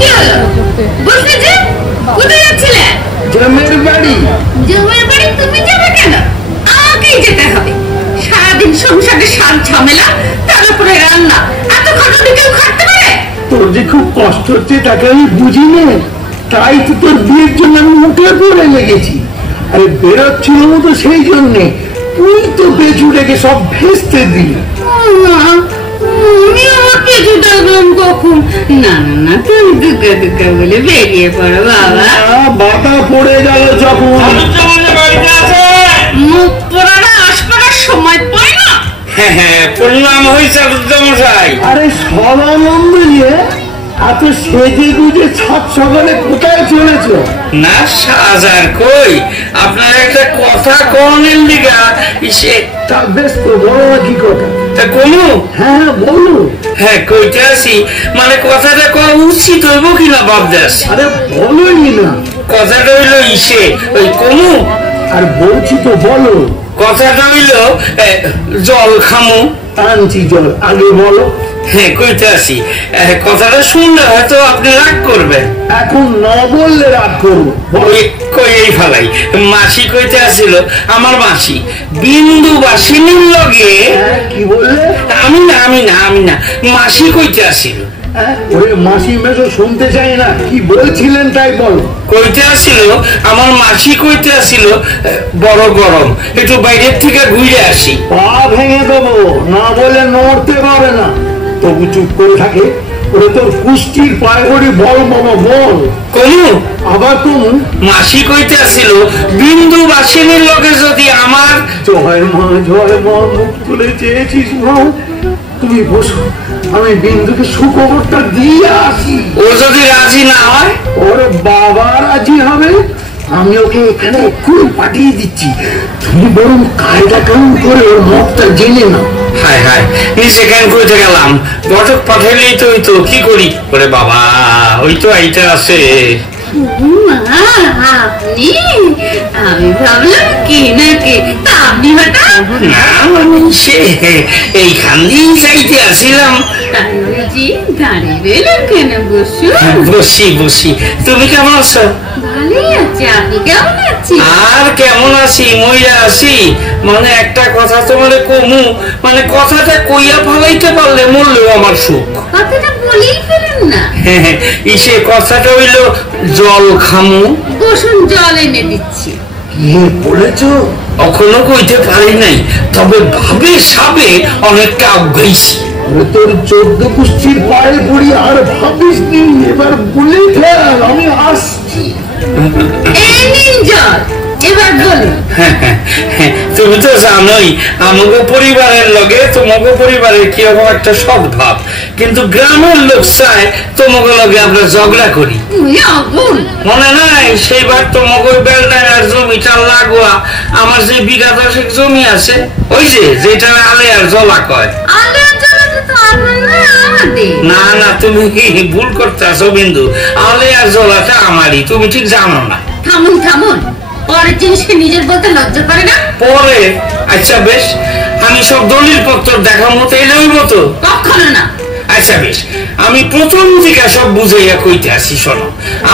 কি হলো বলতে যে কোথায় যাচ্ছিলে? জমের বাড়ি। জমের বাড়ি তুমি যাবে কেন? আমাকেই যেতে হবে। সারাদিন সংসারে সাত ঝামেলা, তার উপরে রান্না, এত খাটুনি কেউ খাটতে পারে? তোর যে খুব কষ্ট হচ্ছে তাকে আমি বুঝি নে, তাই তো তোর বিয়ের জন্য আমি উঠে পড়ে লেগেছি। আরে বেরোচ্ছিল মতো সেই জন্যে তুই তো বেচুটাকে সব ভেস্তে দিলি। আমি আমার পেছু ডাকলাম কখন? না না না, তুমি দুর্গা দুর্গা বলে বেরিয়ে পড়ো বাবা। বাতা পড়ে গেল যখন। মুখ পোড়াটা আসবার সময় পায় না। হ্যাঁ, প্রণাম হয়েছে মশাই। আরে সদানন্দ যে এত সেজে গুজে ছাদ সকালে কোথায় চলেছ? না সাজার কই, আপনার একটা কথা কনের লিগা সে। তা বেশ তো বড় কি কথা? তা কোনো হ্যাঁ বলো। হ্যাঁ কইতে আসি, মানে কথাটা কওয়া উচিত হইব কিনা ভাবদাস। আরে বলোই না। কথাটা হইলো ইসে ওই কোনো। আর বলছি তো বলো। কথাটা হইলো জল খামু। আনছি জল, আগে বলো। হ্যাঁ কইতে আসি, কথাটা শুনলে হয়তো আপনি রাগ করবেন। এখন না বললে রাগ করবো। কই এই ফালাই মাসি কইতে আসিল, আমার মাসি বিন্দু বাসিনীর লগে। কি বললে? আমি না মাসি কইতে আসিল। ওরে মাসি মেশো শুনতে চাই না, কি বলছিলেন তাই বলো। কইতে আসিল আমার মাসি কইতে আসিল বড় গরম, একটু বাইরের থেকে ঘুরে আসি। পা ভেঙে দেবো, না বলে নড়তে পারে না। তবু চুপ করে থাকে। ওরে তোর কুষ্টির পায়ে পড়ি, বল মামা বল। কমু আবার তুমি? মাসি কইতে আসিল বিন্দু বাসিনীর লগে যদি আমার। জয় মা মুখ তুলে চেয়েছিস মা। তুমি বসো, আমি বিন্দুকে সুখবরটা দিয়ে আসি। ও যদি রাজি না হয়? ওর বাবা রাজি হবে। আমি ওকে এখানে এক্ষুনি পাঠিয়ে দিচ্ছি। তুমি বরং কায়দা কেমন করে ওর মতটা জেনে নাও। হায় হায়, নিচে কেন কইতে গেলাম, বটক পাঠাইলেই তো হইতো, কি করি? ওরে বাবা, ওই তো আইটা আছে। আপনি? আমি ভাবলাম কে না কে, তা আপনি হঠাৎ? না মানে সে এইখান দিয়েই চাইতে আসিলাম। দাঁড়িয়ে রইলেন কেন? বসি। তুমি কেমন আছো? ভালোই আছে, আপনি কেমন আছেন? আর কেমন আছি, মইয়া আছি। মানে একটা কথা তোমারে কমু, মানে কথাটা কইয়া ফালাইতে পারলে মরলেও আমার সুখ। কথাটা বলেই ফেলেন না। ইসে কথাটা হইলো জল খামু। বসুন, জল এনে দিচ্ছি। কি বলেছ? এখনো কইতে পারি নাই, তবে ভাবে সাবে অনেকটা অজ্ঞাইছি। তোর 14 কুষ্টির পায়ে পড়ি, আর ভাবিস নি। এবার বলে ফেল, আমি আসছি। এই নিন জল, এবার বলুন। তুমি তো জানোই আমাকে পরিবারের লগে তোমাকে পরিবারের কিরকম একটা সদ্ভাব, কিন্তু গ্রামের লোক চায় তোমাকে লগে আমরা ঝগড়া করি। মনে নাই সেইবার তোমাকে বেলডাঙ্গার জমিটা লাগোয়া আমার যে বিঘা 10 জমি আছে, ওই যে যেটা আলে আর জলা কয়। না না, তুমি ভুল করতে আছো বিন্দু, আলে আর জলাটা আমারই, তুমি ঠিক জানো না। থামুন, পরের জিনিসকে নিজের বলতে লজ্জা করে না? পরে? আচ্ছা বেশ, আমি সব দলিল পত্র দেখার মতো এলে হইব তো? কখনো না। আচ্ছা বেশ, আমি প্রথম দিকে সব বুঝাইয়া কইতে আসি। শোনো,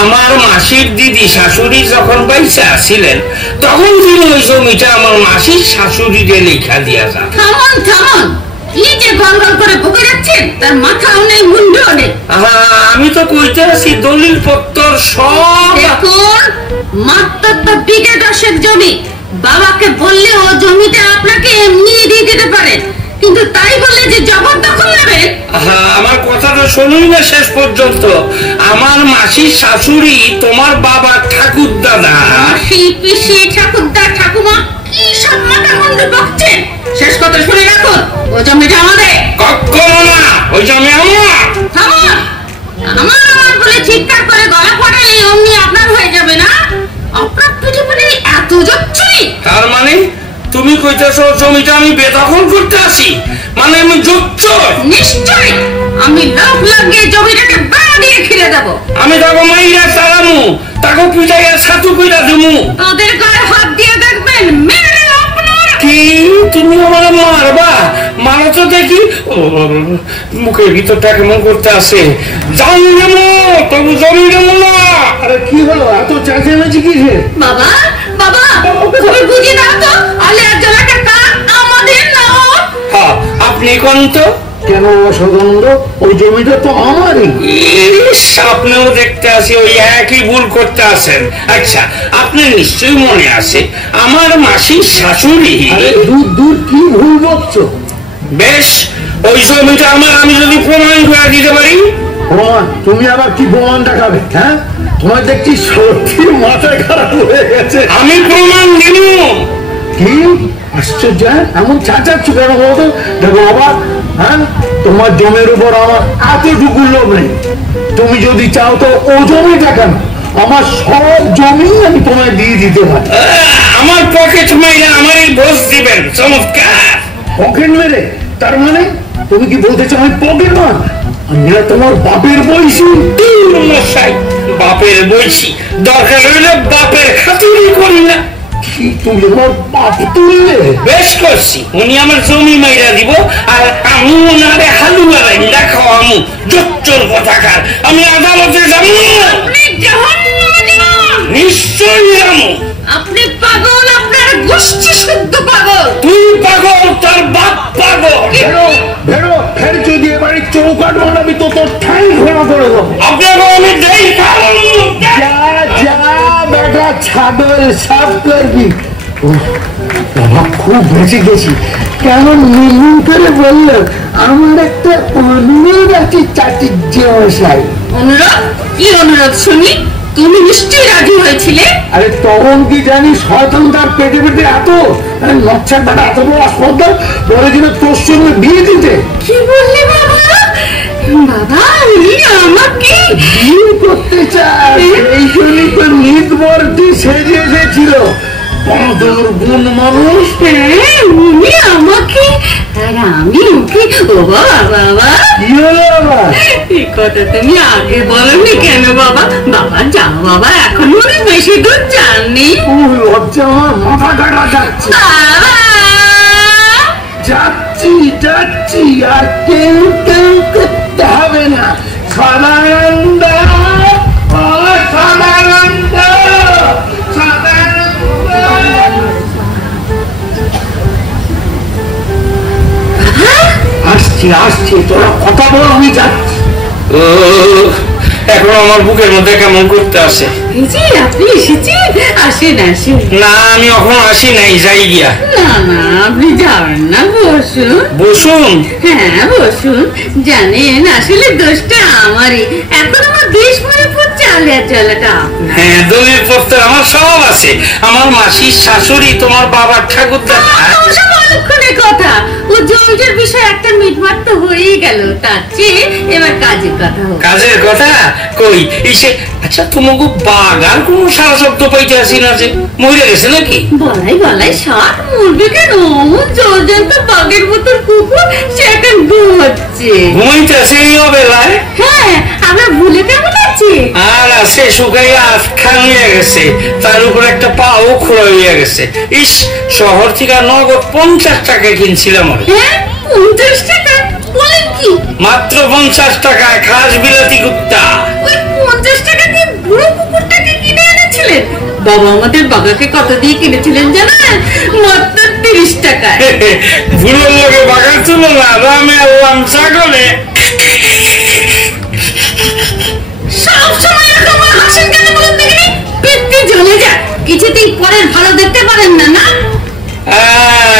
আমার মাসির দিদি শাশুড়ি যখন বাইসা ছিলেন, তখন তিনি ওই জমিটা আমার মাসির শাশুড়িরে লেখা দিয়া যান। থামুন, কি যে গলগল করে বকে যাচ্ছেন, তার মাথাও নেই মুন্ডও নেই। আমি তো কইতে আসি দলিল পত্র সব। দেখুন, মাত্র তো বিঘা 10 জমি। বাবাকে বললে ও জমিটা আপনাকে এমনি দিয়ে দিতে পারেন, কিন্তু তাই বলে যে জবরদখল নেবেন। আমার কথাটা শুনুই না শেষ পর্যন্ত। আমার মাসির শাশুড়ি তোমার বাবা ঠাকুরদাদা। মাসি, পিসি, ঠাকুরদা, ঠাকুমা, কি সব মাথা মুন্ডু বকছেন? শেষ কথা শুনে রাখুন, ও জমিটা আমাদের। কখনো না, ওই জমি আমার। থামুন, আমার বলে চিৎকার করে গলা ফাটালে অমনি আপনার হয়ে যাবে না? আপনার পিঠে পিঠে এত জচ্ছুরি। তার মানে তুমি কইতেছো জমিটা আমি বেদখল করতে আসি, মানে আমি জচ্চর? নিশ্চয়, আমি লোক লাগিয়ে জমিটাকে বেড়া দিয়ে ঘিরে দেবো। আমি তাকে মাইরা চালামু, তাকে পিটাইয়া ছাতু কইরা দিমু। তাদের গায়ে হাত দিয়ে দেখবেন মেরে আপনার। কি তুমি আমার মারবা? মারা তো তো দেখি। ও, মুখের ভিতরটা কেমন করতে আসে। জানি নেবো তবু জমি নেবো না। আরে কি হলো, এত চেঁচামেচি কিসে? বাবা বাবা তুমি বুঝিয়ে দাও তো, আলিয়ার জলাটা কার? আমাদের না ওর? হ্যাঁ, আপনি কোন তো? কেন সদানন্দ, ওই জমিটা তো আমারই। আপনিও দেখতে আসি ওই একই ভুল করতে আসেন। আচ্ছা, আপনার নিশ্চয়ই মনে আছে আমার মাসির শাশুড়ি। আরে দূর দূর, কি ভুল বকছো? বেশ, ওই জমিটা আমার, আমি যদি প্রমাণ করে দিতে পারি। প্রমাণ? তুমি আবার কি প্রমাণ দেখাবে? হ্যাঁ, তোমার দেখছি সত্যি মাথা খারাপ হয়ে গেছে। আমি প্রমাণ দিব। কি আশ্চর্য, এমন চাচাচ্ছ কেন বলতো? দেখো বাবা, হ্যাঁ, তোমার জমির উপর আমার এতটুকু লোভ নেই। তুমি যদি চাও তো ও জমিটা কেন, আমার সব জমি আমি তোমায় দিয়ে দিতে পারি। আমার পকেট মেরে আমারই ভোজ দিবেন? চমৎকার। পকেট মেরে? তার মানে তুমি কি বলতে চাও আমি পকেট মার? আমি না তোমার বাপের বয়সী। মশাই, বাপের বইছি, দরকার হইলে বাপের খাতিরই করি না। কি তুমি আমার বাপ তুললে? বেশ করছি, উনি আমার জমি মাইরা দিব আর আমি ওনারে হালুয়া রাইন্দা খাওয়ামু। জোচ্চোর কথাকার, আমি আদালতে যাবো। আপনি জাহান্নামে যান। নিশ্চয়ই যাবো। আপনি পাগল, আপনার গোষ্ঠী শুদ্ধ পাগল। তুই পাগল, তার বাপ পাগল। বেরো বেরো, ফের যদি এবারে চৌকাট বানাবি তো তোর ঠাই ঘোরা করে দেবো। আপনাকে আমি দেই খাওয়াবো। যা যা বেটা, ছাগল সাফ করবি। উফ, বাবা খুব বেঁচে গেছি। কেমন মিনমিন করে বললো, আমার একটা অনুরোধ আছে চাটুর্য মশাই। অনুরোধ? কি অনুরোধ শুনি? তুমি নিশ্চয়ই রাজি হয়েছিলে। আরে তখন কি জানি শয়তান তার পেটে পেটে এত লচ্ছার বেটা এত বড় আসপর্দা বলেছিল তোর সঙ্গে বিয়ে দিতে। কি বললে বাবা? বাবা উনি আমাকে বিয়ে করতে চায়, এই জন্যই তো নিতবর্তী সেজে এসেছিল। বাঁদর গুণ মানুষ। হ্যাঁ, উনি আমাকে আর আমি ওকে। ও বাবা বাবা, কি হলো আবার? এই কথা তুমি আগে বলনি কেন বাবা? বাবা যাও বাবা, এখন উনি বেশি দূর যাননি। খুব লজ্জা, আমার মাথা কাটা যাচ্ছে। বাবা যাচ্ছি যাচ্ছি, আর কেউ কেউ করতে হবে না। সদানন্দ, ও সদানন্দ, সদানন্দ। আসছি আসছি, তোরা কথা বল, আমি যাচ্ছি। ও, এখন আমার বুকের মধ্যে কেমন করতে আসে। এই যে আপনি এসেছেন, আসেন আসেন। না, আমি এখন আসি নাই, যাই গিয়া। না না, আপনি যাবেন না, বসুন। বসুন? হ্যাঁ বসুন। জানেন আসলে দোষটা আমারই। এখন আমার বেশ মনে পড়ছে আলিয়ার জলাটা আপনার। হ্যাঁ, দলিল পত্র আমার সব আছে। আমার মাসির শাশুড়ি, তোমার বাবার ঠাকুরদা। ওসব অলক্ষণের কথা। ও জমিটার বিষয়ে একটা মিটমাট তো হয়েই গেল, তার চেয়ে এবার কাজের কথা হোক। কাজের কথা কই ইসে। আচ্ছা, তোমাকে বাগার কোনো সারা শব্দ পাইতে আসি না, যে মরে গেছে নাকি? বলাই বলাই ষাট মরবে কেন? জলজন্ত বাঘের মতন কুকুর সে এখন ঘুমাচ্ছে। ঘুমাইতে আছে এই অবেলায়? হ্যাঁ, আমরা ভুলে কেমন আছি। আর আছে শুকাইয়া আটখান হইয়া গেছে, তার উপর একটা পাও খোড়া হইয়া গেছে। ইস, শহর থেকে নগদ 50 টাকা কিনছিলাম আমি। হ্যাঁ, 50 টাকা? বলেন কি? মাত্র 50 টাকায় খাস বিলাতি কুত্তা। ওই 50 টাকা দিয়ে বুড়ো কুকুরটাকে কিনে এনেছিলেন? বাবা আমাদের বাগাকে কত দিয়ে কিনেছিলেন জানেন? মাত্র 30 টাকায়। বুড়োর লোকে বাগার তুলনা, রামে আল্লাম ছাগলে। সব সময় এরকম হাসেন কেন বলুন দেখিনি? পেটে জ্বলে যায়, কিছুতেই পরের ভালো দেখতে পারেন না, না?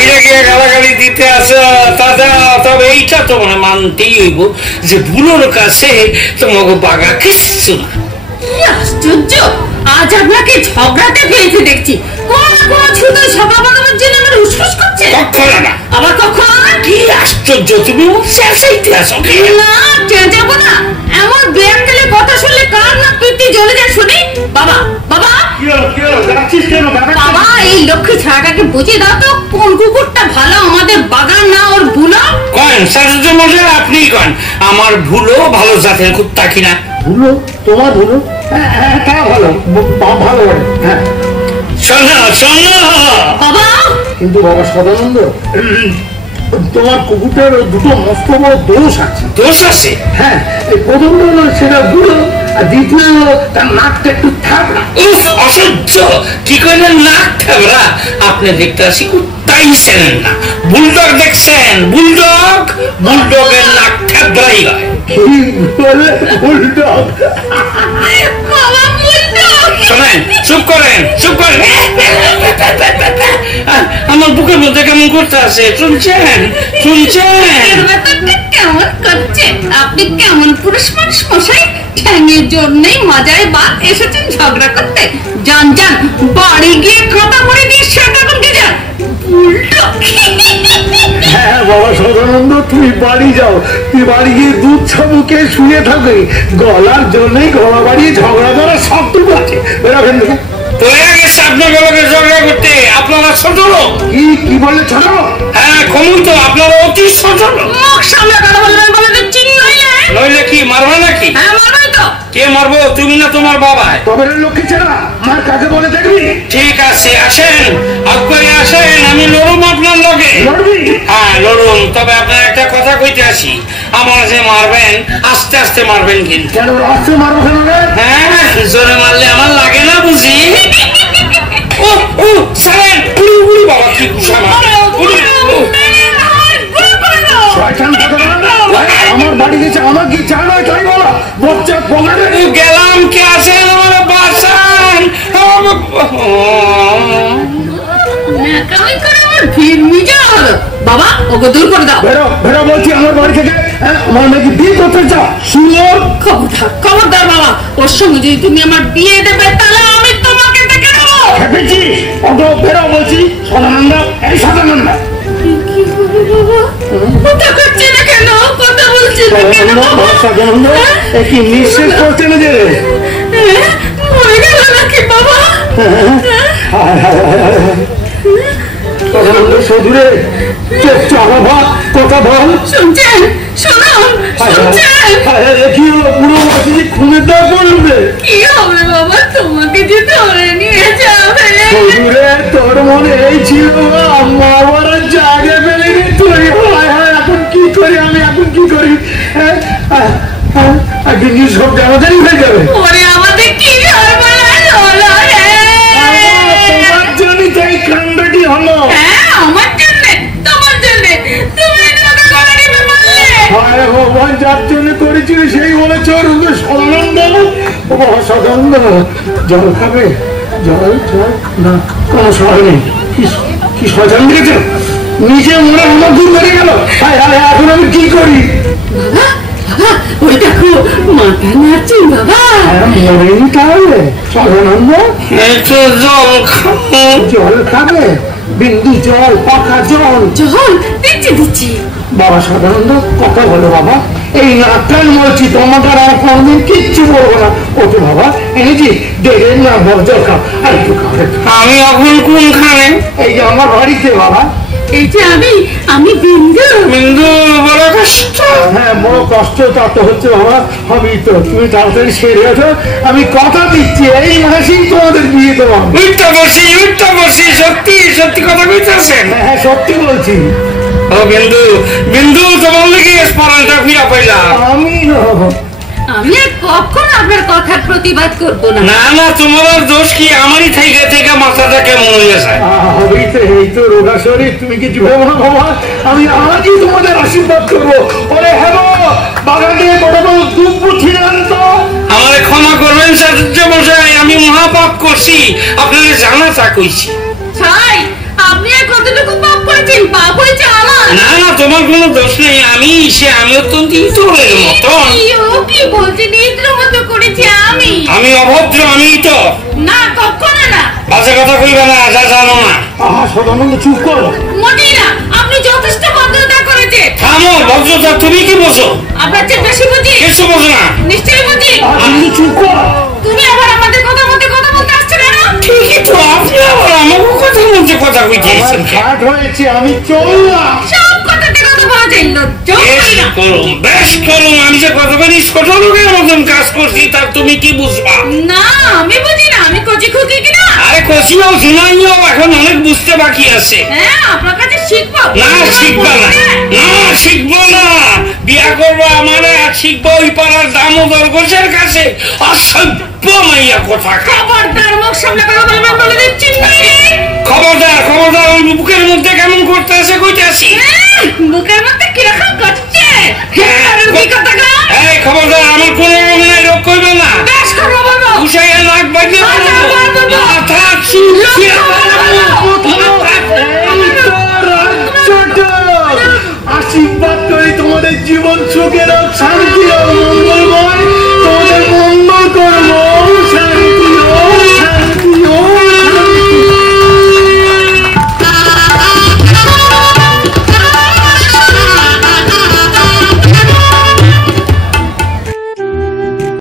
এটাকে গালাগালি দিতে আসো দাদা, তবে এইটা তো মানে মানতেই হইব যে বুড়োর কাছে তোমাকে বাগা কিচ্ছু না। কি আশ্চর্য, আজ আপনাকে ঝগড়াতে পেয়েছে দেখছি। কোন কোন ছুতো সভা বাগানোর জন্য আমার উৎসাহ করছে। কখন না? আবার কখন? কি আশ্চর্য, তুমি চেঁচাইতে আসো কি? না, চেঁচাবো না। এমন ব্যাংকেলে কথা শুনলে কার না পেটে জ্বলে যায় শুনি। বাবা বাবা কি হলো, যাচ্ছিস কেন? বাবা, এই লক্ষ্মী ছাড়াটাকে বুঝিয়ে দাও তো, কোন কুকুরটা ভালো, আমাদের বাগান না ওর বুলো? কন শাশুড় মশাই, আপনি কন আমার ভুলো ভালো জাতের কুত্তা কিনা? ভুলো? তোমার ভুলো? হ্যাঁ হ্যাঁ, তা ভালো, ভালো বলে। হ্যাঁ, শোনো শোনো, বাবা কিন্তু বাবা সদানন্দ, তোমার কুকুরটার দুটো মস্ত বড় দোষ আছে। দোষ আছে? হ্যাঁ, এই প্রথম হলো সেটা বুড়ো, আর দ্বিতীয় হলো তার নাকটা একটু থাকড়া। উফ, অসহ্য! কি কইলেন নাক থাবড়া? আপনি দেখতে আসি কুত্তাই চেনেন না। বুলডগ দেখছেন? বুলডগ, বুলডগের নাক থাবড়াই হয়। কি বলে বুলডগ? বাবা বুলডগ। শোনেন, চুপ করেন, চুপ করেন। আমার বুকের মধ্যে কেমন করতে আছে, শুনছেন? শুনছেন? ব্যাপারটা কেমন করছে? আপনি কেমন পুরুষ মানুষ মশাই? ঠ্যাঙের জন্যই মজায় বাদ এসেছেন ঝগড়া করতে? যান যান, বাড়ি গিয়ে খাতা পড়ে দিয়ে সেটা করতে যান। বুলডগ। হ্যাঁ বাবা সদানন্দ, তুমি বাড়ি যাও, তুমি বাড়ি গিয়ে দুধ ছাবুকে শুয়ে থাকবে। গলার জন্যই গলা বাড়িয়ে ঝগড়া করার শব্দটুকু আছে। বেরোবেন দেখে পড়ে গেছে আপনাগুলোকে ঝগড়া করতে। আপনারা ছোট লোক। কি বললে ছোট? হ্যাঁ, কমই তো, আপনারা অতি ছোট লোক। মুখ সামনে কথা বলবেন বলে তো চিনি নইলে। নইলে কি মারবা নাকি? হ্যাঁ মারবই তো। কে মারবো, তুমি না তোমার বাবা? তবে লক্ষ্মী ছেড়া আমার কাছে বলে দেখবি। ঠিক আছে, আসেন, আগে আসেন, আমি লড়ুম আপনার লগে। লড়বি? হ্যাঁ লড়ুন, তবে আপনার একটা কথা কইতে আসি, আমার যে মারবেন আস্তে আস্তে মারবেন কিন্তু। কেন আসছে মারবো কেন রে? হ্যাঁ, জোরে মারলে আমার লাগে না বুঝি? ও ও সারেন, উড়ি উড়ি বাবা, কি কুসামা, উড়ি শয়তান কথা বলে না। আমার বাড়ি গেছে, আমার কি চা নয় তাই বলো? বচ্চা পকেটে গেলাম, কে আছেন? আমার বাসান। ন্যাকামি করে আমার ভিড় মিজা হলো। বাবা ওকে দূর করে দাও। বেরো বেরো বলছি আমার বাড়ি থেকে। আমার নাকি বিয়ে করতে চাও? শুয়োর! খবরদার খবরদার বাবা, ওর সঙ্গে যদি তুমি আমার বিয়ে দেবে তাহলে আমি তোমাকে দেখে নেবো। খেপেছি? অত বেরো বলছি। সদানন্দ, এই সদানন্দ, কি হবে বাবা? কথা করছে না কেন? কথা বলছে না কেন বাবা? সদানন্দ কি নিঃশেষ করতে না যে? হ্যাঁ, মরে গেল নাকি বাবা? সদানন্দ সধুরে চালা ভাত কথা বল। শুনছেন? শুনুন, শুনছেন? কি হলো? পুরো মাসি খুনের দা করবে? কি হবে বাবা? তোমাকে যে ধরে নিয়ে যাবে। সধুরে তোর মনে এই ছিল আম্মা আবার জায়গা পেলে তুই। হায় হায়, এখন কি করি আমি, এখন কি করি? একদিন সব জানাজানি হয়ে যাবে। ওরে আমাদের কি সর্বনাশ হলো রে। তোমার জন্যই তাই কাণ্ডটি হলো। হ্যাঁ, আমার জন্যে, তোমার জন্যে। তুমি এগুলোকে গলায় টিপে মারলে। হায় ভগবান, যার জন্য করেছিল সেই বলেছ সদানন্দ। ও সদানন্দ, জল খাবে? জল জল না, কোনো সময় নেই। কি সজান দিয়েছে? নিজে মনে আমার দূর বেড়ে গেল। হায় হায়, এখন আমি কি করি? বাবা, বাবা, ওই দেখো মাথা নাচছে বাবা। মরেনি তাহলে সদানন্দ? একটু জল খাবো। জল খাবে? বিন্দু জল, পাখা জল? জল দিচ্ছি দিচ্ছি। বাবা সদানন্দ, কথা বলো বাবা। এই নাকটান বলছি, তোমাকে আর কোনদিন কিচ্ছু বলবো না। ওকে বাবা, এনেছি দেখে না, জল খাও, আর একটু খাবে। আমি এখন কোনখানে? এই যে আমার বাড়িতে বাবা। এই যে আমি বিন্দু। বিন্দু, বড় কষ্ট। হ্যাঁ, বড় কষ্ট তা তো হচ্ছে বাবা, হবেই তো। তুমি তাড়াতাড়ি সেরে ওঠো, আমি কথা দিচ্ছি এই মাসেই তোমাদের বিয়ে দেবো। উঠতে বসি, সত্যি সত্যি কথা কইতেছেন? হ্যাঁ সত্যি বলছি। ও বিন্দু, বিন্দু, তোমার লেগে স্মরণটা ফিরা পাইলাম। আমি আমি আর কখন আপনার কথার প্রতিবাদ করব না। না না, তোমার আর দোষ কি? আমারই থেকে থেকে মাথাটা কেমন হয়ে গেছে। হবেই তো, এই তো রোগা শরীর। তুমি কিছু ভেবো না বাবা, আমি আজই তোমাদের আশীর্বাদ করবো। ওরে হ্যাঁ, বাগানে বড় বড় দুধ ছিঁড়ে আনতো। আমারে ক্ষমা করবেন চাচা মশাই, আমি মহাপাপ করছি, আপনাদের জানা তা কইছি। ছাই, আপনি আর কতটুকু পাপ করেছেন? পাপ হয়েছে আমার। না না, তোমার কোনো দোষ নেই। আমি অত্যন্ত ইতরের মতন। কি বলছেন? ইন্দ্র মতো করেছি আমি? আমি অভদ্র, আমি তো না, কখনো না। বাজে কথা কইবে না, যা জানো না। সদানন্দ চুপ করো। মোটেই না, আপনি যথেষ্ট ভদ্রতা করেছেন। থামো, ভদ্রতা তুমি কি বোঝো? আপনার চেয়ে বেশি বুঝি। কিছু বোঝো না। নিশ্চয়ই বুঝি। তুমি চুপ করো। তুমি আবার আমাদের কথা মধ্যে কথা বলতে আসছো কেন? ঠিকই তো, আপনি আবার আমাকে কথা বলতে কথা কইতেছেন। ঘাট হয়েছে, আমি চললাম। সব কথাতে কথা ভাগ লজ্জাই লজ্জা করি না। বেশ করুন, আমি যে কতখানি ছোট লোকের মতন কাজ করছি তার তুমি কি বুঝবা? না আমি বুঝি না, আমি কচি খুকি কিনা। আরে কচিও শুনাইও এখন অনেক বুঝতে বাকি আছে। হ্যাঁ আপনার কাছে শিখবো। না শিখবা না, না শিখবো না, বিয়া করবো আমারে আর শিখবো ওই পাড়ার দামোদর ঘোষের কাছে। অসভ্য মাইয়া কথা। খবরদার মুখ সামনে কথা বলবেন বলে দিচ্ছি। খবরদার খবরদার, ওই বুকের মধ্যে কেমন করতে আছে কইতে আসি। বুকের মধ্যে কিরকম করছে? কি কথা গো? এই খবরদার, আমার কোনো মনে রোগ করবে না। বেশ করবো বাবা। উষাইয়া নাক বাজিয়ে মাথা আশীর্বাদ করি তোমাদের জীবন সুখের